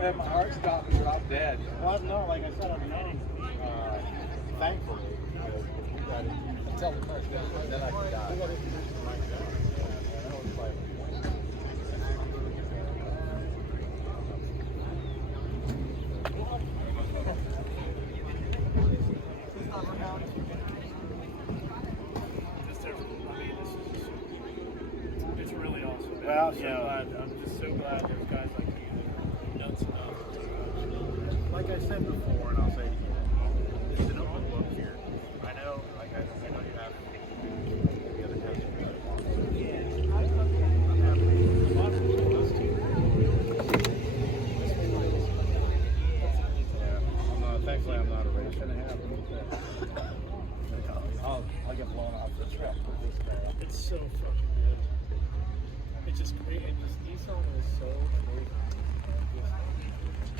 And my heart stopped and dropped dead. Well, no, like I said, I'm young. Thankfully, because we got it. Until the car's done, then I can die. We got introduced to my dad. And I was like, It's really awesome. well, I'm just so glad there's guys like you that are nuts enough. like I said before, and I'll say it again, it's an open book here. I know, like I know you have the other customers. I'm happy. Thankfully, I'm not a racer. I'll get blown off the track with this guy. It's so fucking good. It's just great. And just Nissan is so amazing.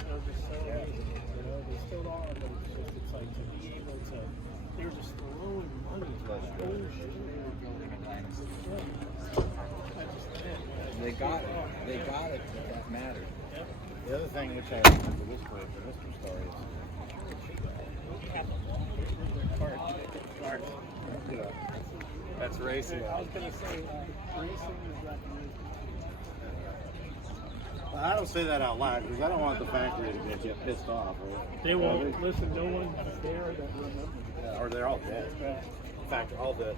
They're just so amazing. You know, they still are, but it's like to be able to, they're just throwing money at bullshit. They got it. They got it. That mattered. Yep. The other thing which I remember this story is, you know, That's racing. I was going to say, racing is like I don't say that out loud because I don't want the factory to get pissed off. Or, they won't listen. No one there that remembers. Or they're all dead. In fact, all the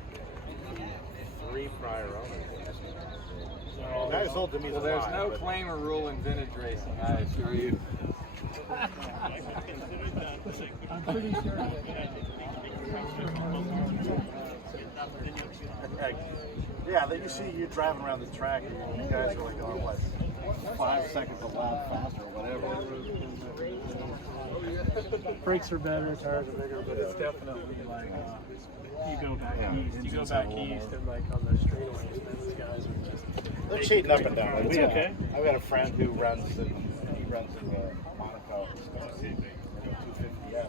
3 prior owners. The guy sold to me. Well, there's no claim or rule in vintage racing, I assure you. I'm pretty sure that yeah, then you see you driving around the track and you guys are like going, what, 5 seconds a lap faster or whatever. brakes are better, tires are bigger, but it's definitely like you go back east. You go back east and like on the straightaways, and these guys are just They're cheating up and down. It's okay. I've got a friend who runs in Monaco. 250F.